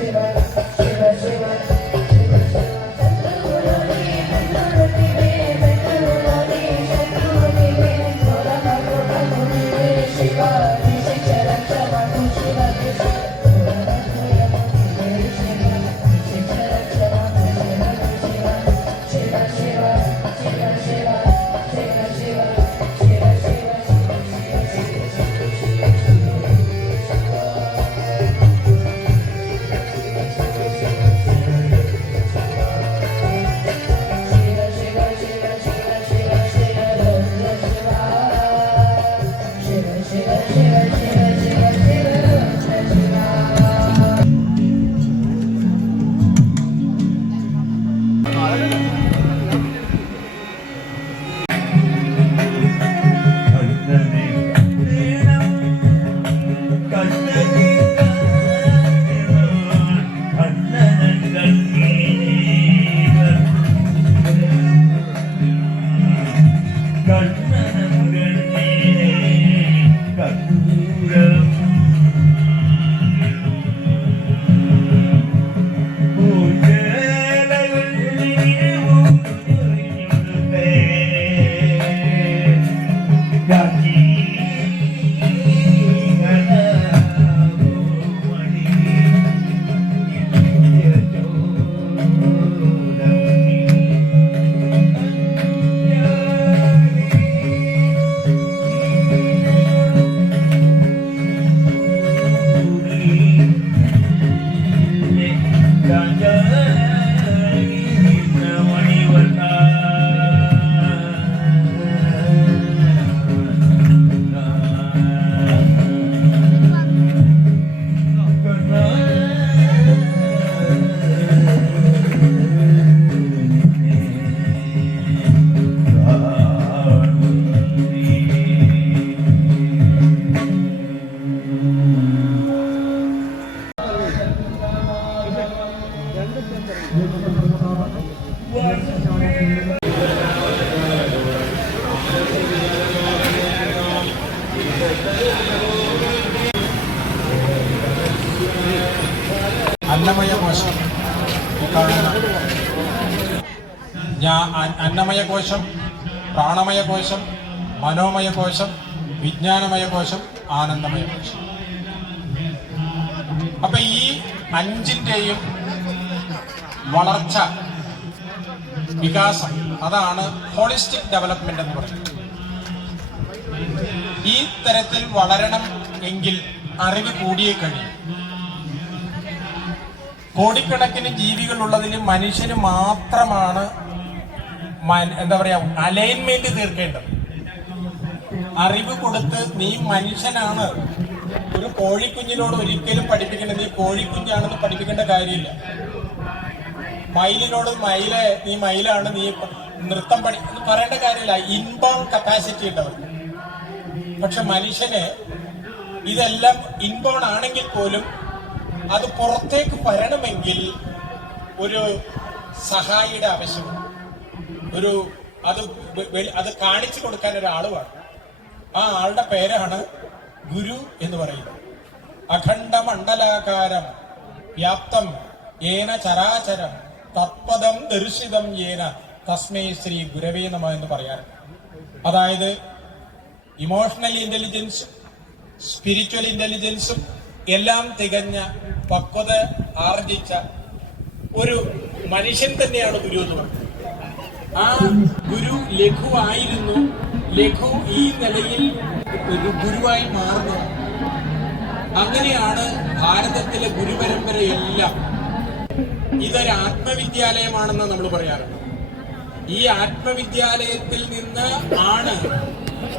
see that. അന്നമയ കോശം അന്നമയ കോശം പ്രാണമയ കോശം മനോമയ കോശം വിജ്ഞാനമയ കോശം ആനന്ദമയ കോശം അപ്പൊ ഈ അഞ്ചിന്റെയും വളർച്ച വികാസം അതാണ് ഹോളിസ്റ്റിക് ഡെവലപ്മെന്റ് എന്ന് പറയുന്നത് ഈ തരത്തിൽ വളരണം എങ്കിൽ അറിവ് കൂടിയേ കഴിയും. കോടിക്കണക്കിന് ജീവികൾ ഉള്ളതിൽ മനുഷ്യന് മാത്രമാണ് എന്താ പറയാ അലൈൻമെന്റ് തീർക്കേണ്ടത്. അറിവ് കൊടുത്ത് നീ മനുഷ്യനാണ്. ഒരു കോഴിക്കുഞ്ഞിനോട് ഒരിക്കലും പഠിപ്പിക്കേണ്ട നീ കോഴിക്കുഞ്ഞാണെന്ന് പഠിപ്പിക്കേണ്ട കാര്യമില്ല. മയിലിനോട് മയിലെ നീ മയിലാണ് നീ നൃത്തം പഠി എന്ന് പറയേണ്ട കാര്യമില്ല. ഇൻബോൺ കപ്പാസിറ്റി ഉണ്ടവർ. പക്ഷെ മനുഷ്യന് ഇതെല്ലാം ഇൻബോൺ ആണെങ്കിൽ പോലും അത് പുറത്തേക്ക് വരണമെങ്കിൽ ഒരു സഹായിയുടെ ആവശ്യമുണ്ട് ഒരു അത് അത് കാണിച്ചു കൊടുക്കാൻ ഒരാൾ വേണം ആ ആളുടെ പേരാണ് ഗുരു എന്ന് പറയുന്നത്. അഖണ്ഡ മണ്ഡലാകാരം വ്യാപ്തം ഏന ചരാചരം. തത്പദം ദർശിതം ഏന തസ്മേ ശ്രീ ഗുരവേ നമ എന്ന് പറയാറുണ്ട് അതായത് ഇമോഷണൽ ഇന്റലിജൻസും സ്പിരിച്വൽ ഇന്റലിജൻസും എല്ലാം തികഞ്ഞ പക്വത ആർജിച്ച ഒരു മനുഷ്യൻ തന്നെയാണ് ഗുരു എന്ന് പറഞ്ഞത് ആ ഗുരു ലഘുവായിരുന്നു ലഘു ഈ നിലയിൽ ഒരു ഗുരുവായി മാറുന്നു അങ്ങനെയാണ് ഭാരതത്തിലെ ഗുരുപരമ്പരയെല്ലാം ഇതൊരു ആത്മവിദ്യാലയമാണെന്ന് നമ്മൾ പറയാറുണ്ട്. ഈ ആത്മവിദ്യാലയത്തിൽ നിന്ന് ആണ്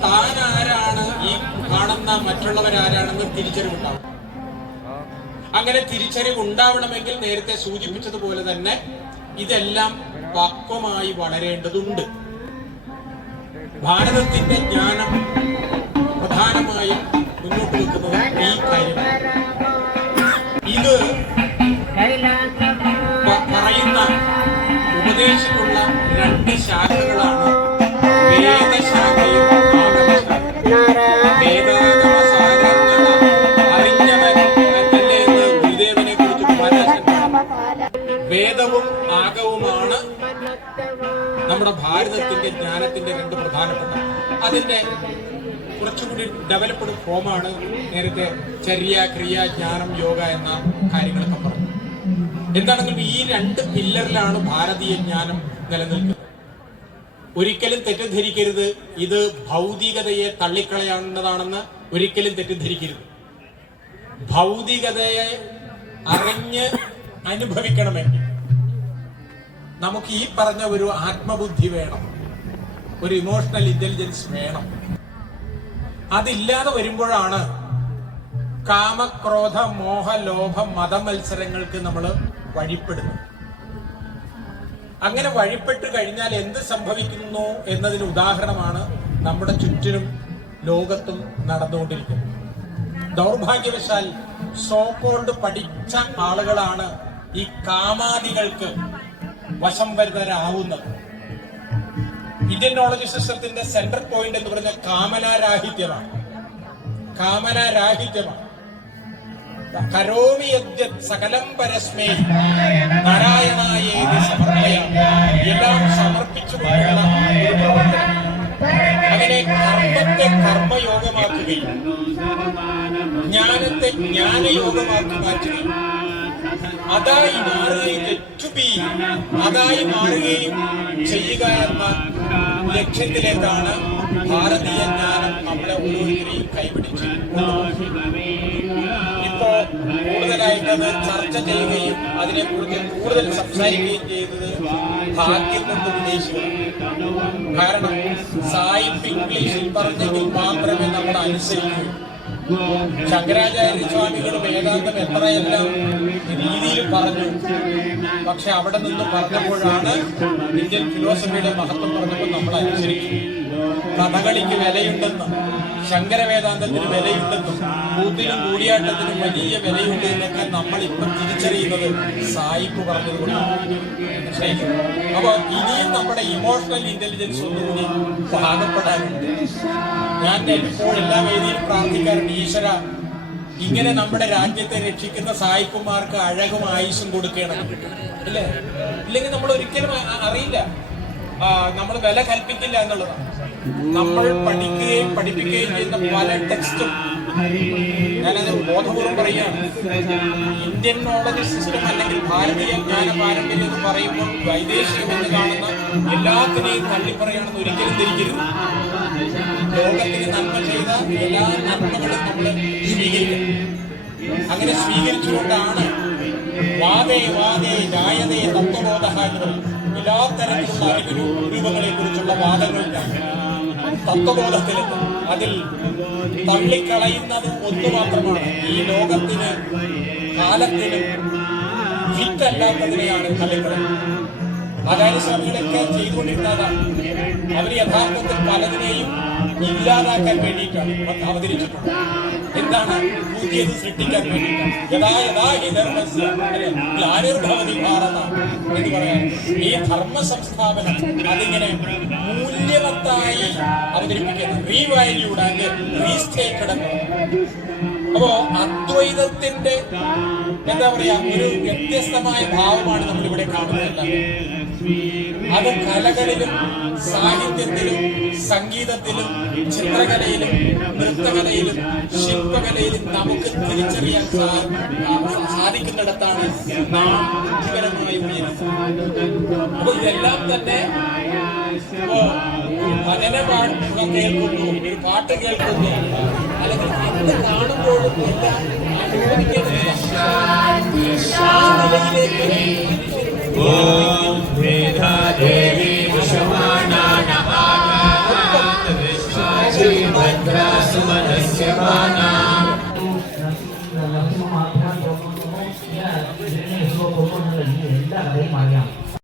താൻ ആരാണ് ഈ കാണുന്ന മറ്റുള്ളവരാരാണെന്ന് തിരിച്ചറിവുണ്ടാവും അങ്ങനെ തിരിച്ചറിവ് ഉണ്ടാവണമെങ്കിൽ നേരത്തെ സൂചിപ്പിച്ചതുപോലെ തന്നെ ഇതെല്ലാം പക്വമായി വളരേണ്ടതുണ്ട്. ഭാരതത്തിന്റെ ജ്ഞാനം പ്രധാനമായും മുന്നോട്ട് വെക്കുന്നത് ഈ കാര്യം. ഇത് രണ്ട് ശാഖകളാണ്. വേദശാഖയും. വേദവും ആഗവുമാണ് നമ്മുടെ ഭാരതത്തിന്റെ ജ്ഞാനത്തിന്റെ രണ്ട് പ്രധാനപ്പെട്ട അതിന്റെ കുറച്ചുകൂടി ഡെവലപ്ഡ് ഫോമാണ് നേരത്തെ ചര്യ ക്രിയ ജ്ഞാനം യോഗ എന്ന കാര്യങ്ങളൊക്കെ പറഞ്ഞു എന്താണെങ്കിലും ഈ രണ്ട് പില്ലറിലാണ് ഭാരതീയ ജ്ഞാനം നിലനിൽക്കുന്നത്. ഒരിക്കലും തെറ്റിദ്ധരിക്കരുത്. ഇത് ഭൗതികതയെ തള്ളിക്കളയേണ്ടതാണെന്ന് ഒരിക്കലും തെറ്റിദ്ധരിക്കരുത്. ഭൗതികതയെ അറിഞ്ഞ് അനുഭവിക്കണമെങ്കിൽ നമുക്ക് ഈ പറഞ്ഞ ഒരു ആത്മബുദ്ധി വേണം. ഒരു ഇമോഷണൽ ഇന്റലിജൻസ് വേണം. അതില്ലാതെ വരുമ്പോഴാണ് കാമക്രോധ മോഹ ലോഭ മത മത്സരങ്ങൾക്ക് നമ്മൾ വഴിപ്പെടുന്നത്. അങ്ങനെ വഴിപ്പെട്ട് കഴിഞ്ഞാൽ എന്ത് സംഭവിക്കുന്നു എന്നതിന് ഉദാഹരണമാണ് നമ്മുടെ ചുറ്റിനും ലോകത്തും നടന്നുകൊണ്ടിരിക്കുന്നത്. ദൗർഭാഗ്യവശാൽ സോക്കോൾഡ് പഠിച്ച ആളുകളാണ് ഈ കാമാദികൾക്ക് വശം വരുന്നവരാവുന്നത്. ഇന്ത്യൻ നോളജ് സിസ്റ്റത്തിന്റെ സെൻട്രൽ പോയിന്റ് എന്ന് പറഞ്ഞ കാമനാരാഹിത്യമാണ്. കാമനാരാഹിത്യമാണ്. കരോമി സകലം പരസ്മേ. നാരായണായേതി എല്ലാം പ്രവർത്തനം. അങ്ങനെ കർമ്മത്തെ കർമ്മയോഗമാക്കുകയും ജ്ഞാനത്തെ ജ്ഞാനയോഗമാക്കി മാറ്റുകയും അതായി മാറുകയും അതായി മാറുകയും ചെയ്യുക എന്ന ലക്ഷ്യത്തിലേക്കാണ് ഭാരതീയ ജ്ഞാനം നമ്മളെ ഓരോരുത്തരെയും കൈപിടിച്ച് കൂടുതലായിട്ട് ചർച്ച ചെയ്യുകയും അതിനെ കുറിച്ച് കൂടുതൽ സംസാരിക്കുകയും ചെയ്യുന്നത് ഭാഗ്യം കൊണ്ട് ഉദ്ദേശിക്കുന്നു. കാരണം സായിപ്പ് ഇംഗ്ലീഷിൽ പറഞ്ഞെങ്കിൽ മാത്രമേ നമ്മൾ അനുസരിക്കൂ. ശങ്കരാചാര്യ സ്വാമികൾ വേദാന്തം എത്രയെല്ലാം രീതിയിൽ പറഞ്ഞു. പക്ഷെ അവിടെ നിന്ന് പറഞ്ഞപ്പോഴാണ് ഇന്ത്യൻ ഫിലോസഫിയുടെ മഹത്വം പറഞ്ഞപ്പോൾ നമ്മൾ അനുസരിക്കും കഥകളിക്ക് വിലയുണ്ടെന്നും. ശങ്കരവേദാന്തത്തിന് വിലയുണ്ടെന്നും കൂത്തിനും കൂടിയാട്ടത്തിനും വലിയ വിലയുണ്ട് എന്നൊക്കെ നമ്മൾ ഇപ്പം തിരിച്ചറിയുന്നത് സായിപ്പ് പറഞ്ഞതുകൊണ്ട് മനസ്സിലായില്ലേ? അപ്പൊ ഇനിയും നമ്മുടെ ഇമോഷണൽ ഇന്റലിജൻസ് ഒന്നുകൂടി പാകപ്പെടാനുണ്ട്. ഞാൻ ഇപ്പോൾ എല്ലാ വേദിയിലും പ്രാർത്ഥിക്കാറുണ്ട് ഈശ്വര ഇങ്ങനെ നമ്മുടെ രാജ്യത്തെ രക്ഷിക്കുന്ന സായിപ്പുമാർക്ക് അഴകും ആയുസും കൊടുക്കണം. അല്ലേ ഇല്ലെങ്കിൽ നമ്മൾ ഒരിക്കലും അറിയില്ല. നമ്മൾ വില കൽപ്പിക്കില്ല എന്നുള്ളതാണ്. നമ്മൾ പഠിക്കുകയും പഠിപ്പിക്കുകയും ചെയ്യുന്ന പല ടെക്സ്റ്റും ഞാനത് ബോധപൂർവം പറയുകയാണ്. ഇന്ത്യൻ നോളജ് സിസ്റ്റം അല്ലെങ്കിൽ ഭാരതീയ ജ്ഞാന പാരമ്പര്യം എന്ന് പറയുമ്പോൾ വൈദേശികം എന്ന് കാണുന്ന എല്ലാത്തിനെയും തള്ളിപ്പറയണമെന്ന് ഒരിക്കലും തിരിക്കരുത് ലോകത്തിന് നന്മ ചെയ്ത എല്ലാ നന്മകളും നമ്മൾ സ്വീകരിക്കണം. അങ്ങനെ സ്വീകരിച്ചുകൊണ്ടാണ് വാദേ വാദേ ജായതേ തത്വബോധ എല്ലാ തരത്തിലുള്ള അറിവ് രൂപങ്ങളെ കുറിച്ചുള്ള വാദങ്ങൾ തത്വബോധത്തിലെത്തും അതിൽ തള്ളിക്കളയുന്നത് ഒന്ന് മാത്രമാണ് ഈ ലോകത്തിന് കാലത്തിന് ഫിറ്റല്ലാത്തതിനെയാണ് തള്ളിക്കളയുന്നത്. അതായത് സ്വാമികളൊക്കെ ചെയ്തുകൊണ്ടിരുന്നതാണ്. അവർ യഥാർത്ഥത്തിൽ പലതിനെയും ഇല്ലാതാക്കാൻ വേണ്ടിയിട്ടാണ് അവ- അവതരിച്ചിട്ടുള്ളത് എന്താണ് പുതിയത് സൃഷ്ടിക്കാൻ വേണ്ടിയിട്ടാണ് യഥാ യഥാ എന്ന് പറയാൻ. ഈ ധർമ്മ സംസ്ഥാപനം അതിങ്ങനെ മൂല്യവത്തായി അവതരിപ്പിക്കുന്നത് റീവാല്യൂഡ് ആൻഡ് റീസ്റ്റേറ്റഡ് എന്ന് അപ്പോ അദ്വൈതത്തിന്റെ എന്താ പറയാ ഒരു വ്യത്യസ്തമായ ഭാവമാണ് നമ്മളിവിടെ കാണുന്നത്. അത് കലകളിലും സാഹിത്യത്തിലും സംഗീതത്തിലും ചിത്രകലയിലും നൃത്തകലയിലും ശില്പകലയിലും നമുക്ക് തിരിച്ചറിയാൻ സാധിക്കുന്നിടത്താണ് നാം ബുദ്ധിപരമായി അപ്പൊ ഇതെല്ലാം തന്നെ ഭജന പാട്ട് കേൾക്കുന്നു ഒരു പാട്ട് കേൾക്കുന്നു അല്ലെങ്കിൽ എന്ത് കാണുമ്പോഴും എല്ലാം അനുഭവിക്കുന്നില്ല ആ Nirvana.